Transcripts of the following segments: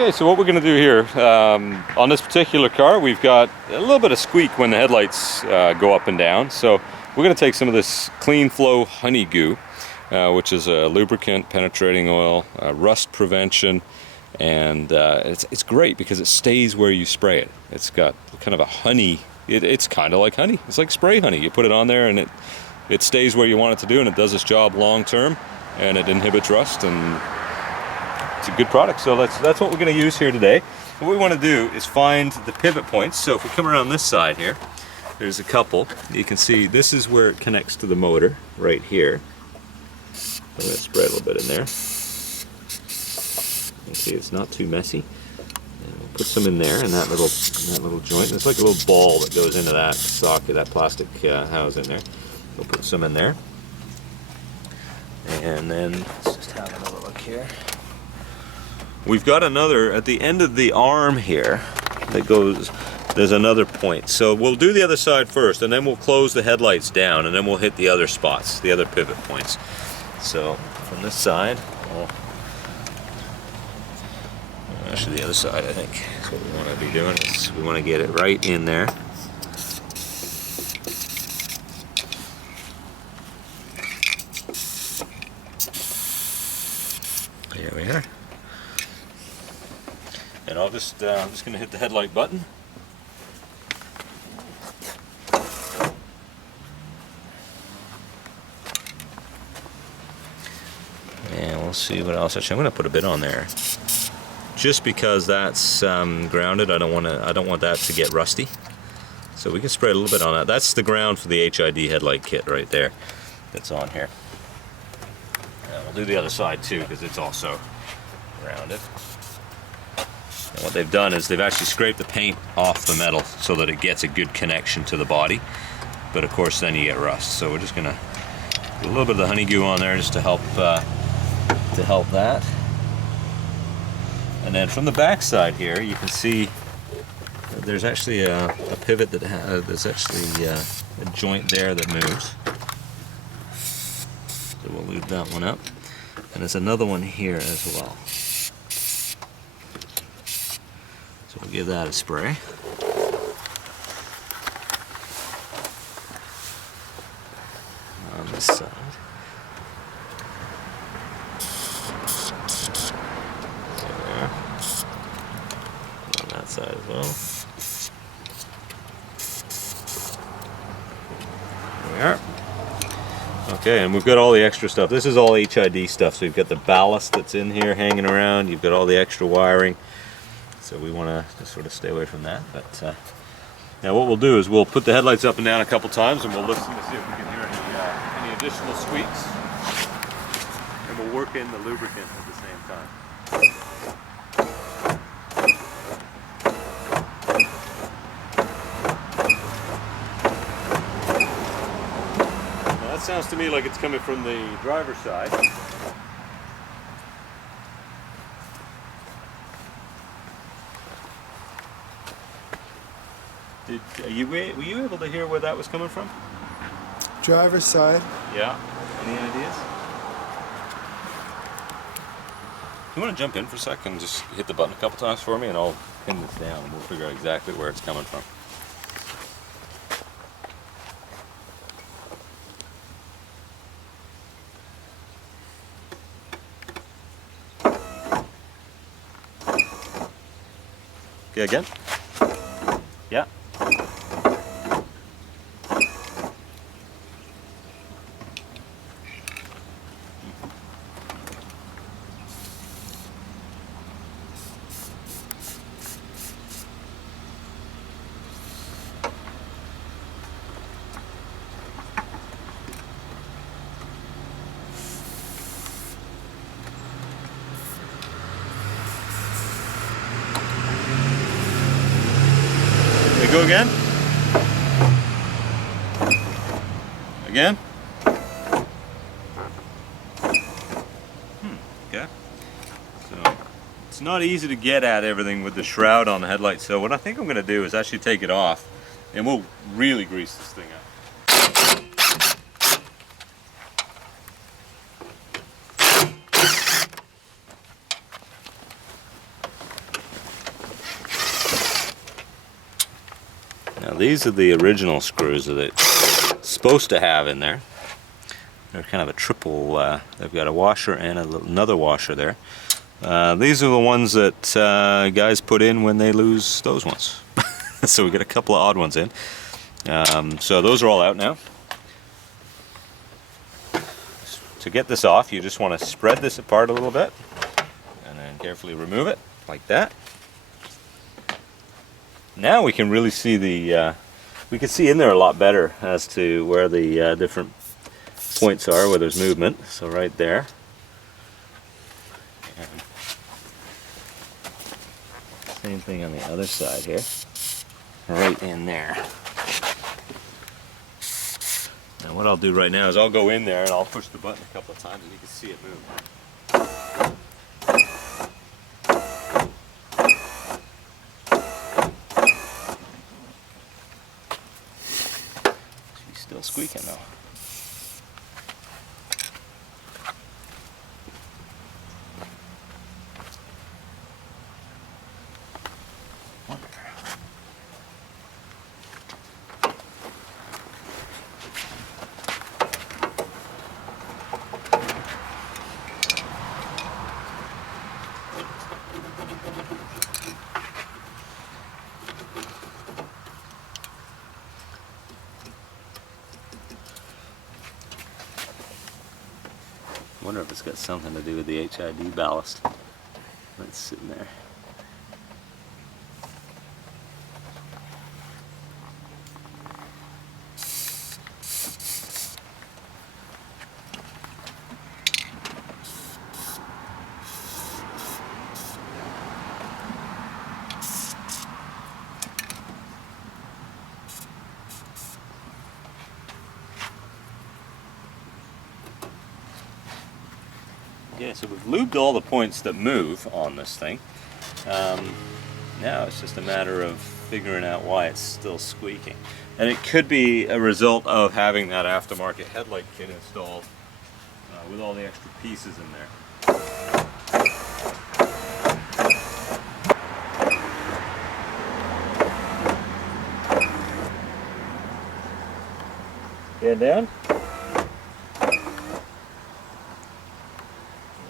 Okay, so what we're going to do here, on this particular car, we've got a little bit of squeak when the headlights go up and down. So we're going to take some of this clean flow honey goo, which is a lubricant, penetrating oil, rust prevention, and it's great because it stays where you spray it. It's got kind of a honey, it's kind of like honey. It's like spray honey. You put it on there and it stays where you want it to do, and it does its job long term, and it inhibits rust, and it's a good product. So that's what we're going to use here today. What we want to do is find the pivot points. So if we come around this side here, there's a couple. You can see this is where it connects to the motor, right here. I'm going to spray a little bit in there. You can see it's not too messy. And we'll put some in there in that little joint. There's like a little ball that goes into that socket, that plastic housing there. We'll put some in there. And then let's just have another look here. We've got another at the end of the arm here that goes, there's another point. So we'll do the other side first, and then we'll close the headlights down, and then we'll hit the other spots, the other pivot points. So from this side, actually the other side, I think is what we want to be doing. Is we want to get it right in there. There we are. And I'm just going to hit the headlight button. And we'll see what else. Actually, I'm going to put a bit on there, just because that's grounded. I don't want that to get rusty. So we can spray a little bit on that. That's the ground for the HID headlight kit right there. That's on here. And we'll do the other side too, because it's also grounded. And what they've done is they've actually scraped the paint off the metal so that it gets a good connection to the body. But of course then you get rust. So we're just gonna put a little bit of the honey goo on there just to help that. And then from the back side here, you can see there's actually a pivot that there's actually a joint there that moves. So we'll lube that one up. And there's another one here as well. So we'll give that a spray. On this side. There. On that side as well. There we are. Okay, and we've got all the extra stuff. This is all HID stuff. So you've got the ballast that's in here hanging around. You've got all the extra wiring. So we want to just sort of stay away from that. But now what we'll do is we'll put the headlights up and down a couple times, and we'll listen to see if we can hear any additional squeaks. And we'll work in the lubricant at the same time. Now that sounds to me like it's coming from the driver's side. Were you able to hear where that was coming from? Driver's side. Yeah. Any ideas? You want to jump in for a second and just hit the button a couple times for me, and I'll pin this down and we'll figure out exactly where it's coming from. Okay, again? Yeah. Go again? Again? Okay. So it's not easy to get at everything with the shroud on the headlight. So what I think I'm going to do is actually take it off, and we'll really grease this thing up. these are the original screws that it's supposed to have in there. They're kind of a triple, they've got a washer and another washer there. These are the ones that guys put in when they lose those ones. So we got a couple of odd ones in. So those are all out now. To get this off, you just want to spread this apart a little bit and then carefully remove it like that. Now we can really see the, we can see in there a lot better as to where the different points are where there's movement. So right there. And same thing on the other side here. Right in there. Now what I'll do right now is I'll go in there and I'll push the button a couple of times and you can see it move. She's still squeaking though. I wonder if it's got something to do with the HID ballast that's sitting there. Yeah, so we've lubed all the points that move on this thing. Now it's just a matter of figuring out why it's still squeaking. And it could be a result of having that aftermarket headlight kit installed with all the extra pieces in there. Get down.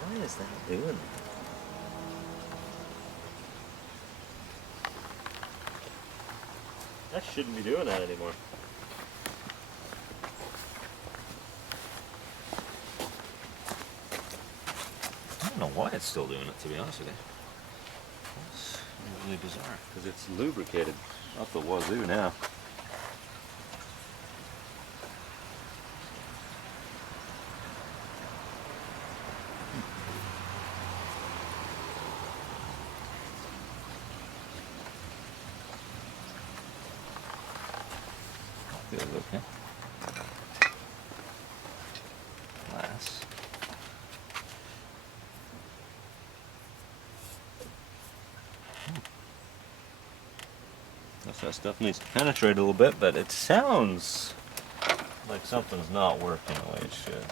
Why is that doing that? That shouldn't be doing that anymore. I don't know why it's still doing it, to be honest with you. It's really bizarre, because it's lubricated up the wazoo now. Feels okay. Glass. That stuff needs to penetrate a little bit, but it sounds like something's not working the way it should.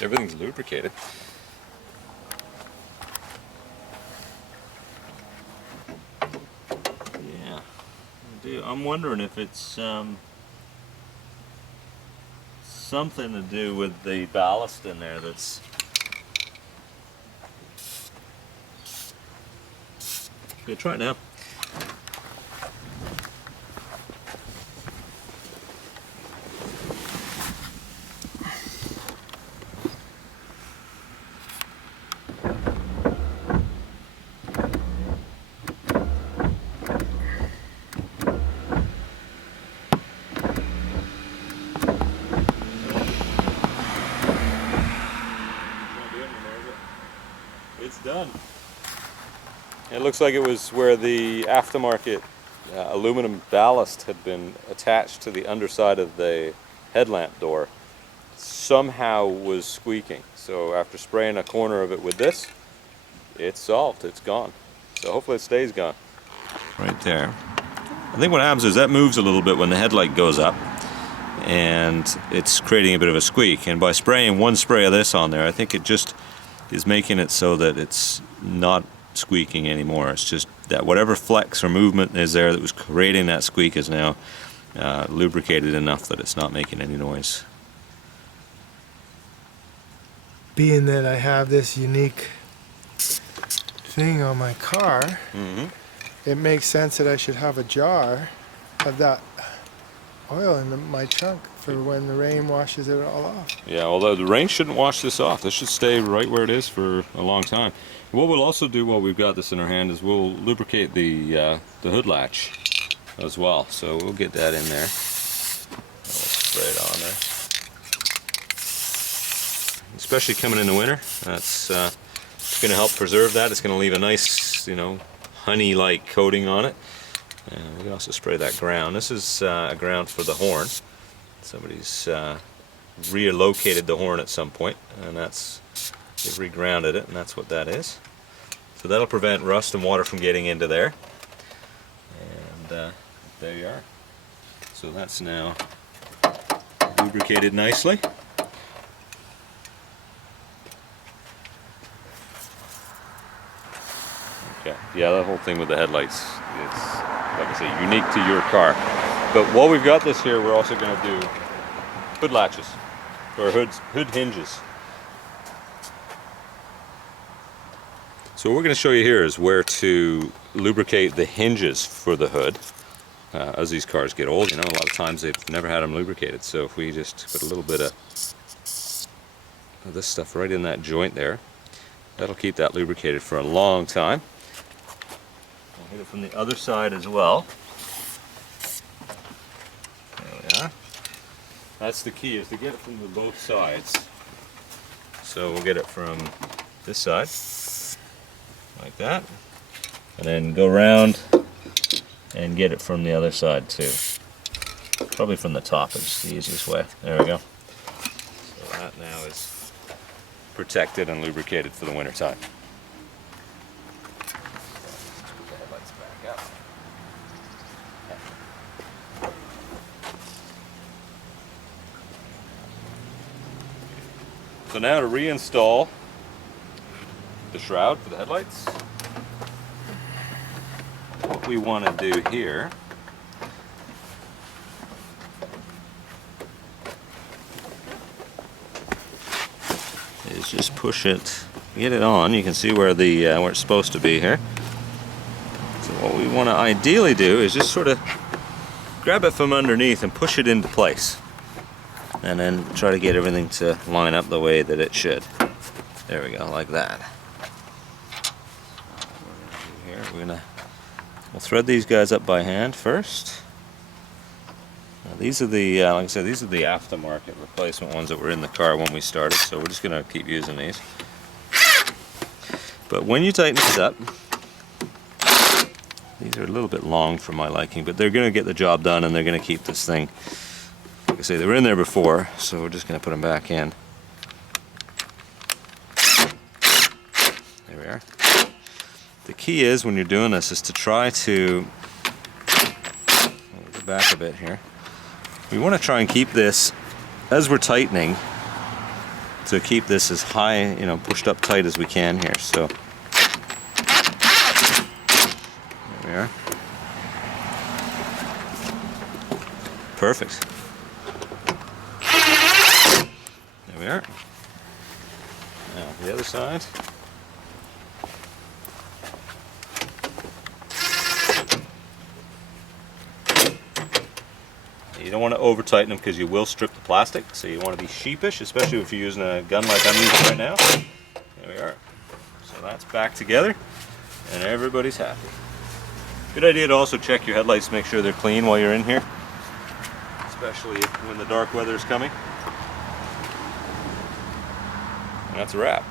Everything's lubricated. Yeah, I'm wondering if it's something to do with the ballast in there that's... Okay, try it now. It's done. It looks like it was where the aftermarket aluminum ballast had been attached to the underside of the headlamp door. Somehow was squeaking. So after spraying a corner of it with this, it's solved. It's gone. So hopefully it stays gone. Right there. I think what happens is that moves a little bit when the headlight goes up, and it's creating a bit of a squeak. And by spraying one spray of this on there, I think it just is making it so that it's not squeaking anymore. It's just that whatever flex or movement is there that was creating that squeak is now lubricated enough that it's not making any noise. Being that I have this unique thing on my car, it makes sense that I should have a jar of that oil in my trunk for when the rain washes it all off. Yeah, although the rain shouldn't wash this off. This should stay right where it is for a long time. What we'll also do while we've got this in our hand is we'll lubricate the hood latch as well. So we'll get that in there. We'll spray it on there. Especially coming in the winter, that's going to help preserve that. It's going to leave a nice, honey-like coating on it. And we can also spray that ground. This is a ground for the horn. Somebody's relocated the horn at some point, and they've regrounded it, and that's what that is. So that'll prevent rust and water from getting into there. And there you are. So that's now lubricated nicely. Okay. Yeah, that whole thing with the headlights is, like I say, unique to your car. But while we've got this here, we're also going to do hood latches, or hood hinges. So what we're going to show you here is where to lubricate the hinges for the hood. As these cars get old, a lot of times they've never had them lubricated. So if we just put a little bit of this stuff right in that joint there, that'll keep that lubricated for a long time. I'll hit it from the other side as well. There we are. That's the key, is to get it from both sides. So we'll get it from this side, like that, and then go around and get it from the other side too. Probably from the top is the easiest way. There we go. So that now is protected and lubricated for the winter time. Let's put the headlights back up. So now to reinstall the shroud for the headlights, what we want to do here is just push it, get it on. You can see where where it's supposed to be here. So what we want to ideally do is just sort of grab it from underneath and push it into place, and then try to get everything to line up the way that it should. There we go, like that. We'll thread these guys up by hand first. Now these are the, like I said, these are the aftermarket replacement ones that were in the car when we started, so we're just going to keep using these. But when you tighten these up, these are a little bit long for my liking, but they're going to get the job done, and they're going to keep this thing. Like I say, they were in there before, so we're just going to put them back in. There we are. The key is, when you're doing this, is to try to go back a bit here. We want to try and keep this, as we're tightening, to keep this as high, pushed up tight as we can here. So there we are. Perfect. There we are. Now the other side. You don't want to over tighten them because you will strip the plastic, so you want to be sheepish, especially if you're using a gun like I'm using right now. There we are. So that's back together, and everybody's happy. Good idea to also check your headlights to make sure they're clean while you're in here, especially when the dark weather is coming. And that's a wrap.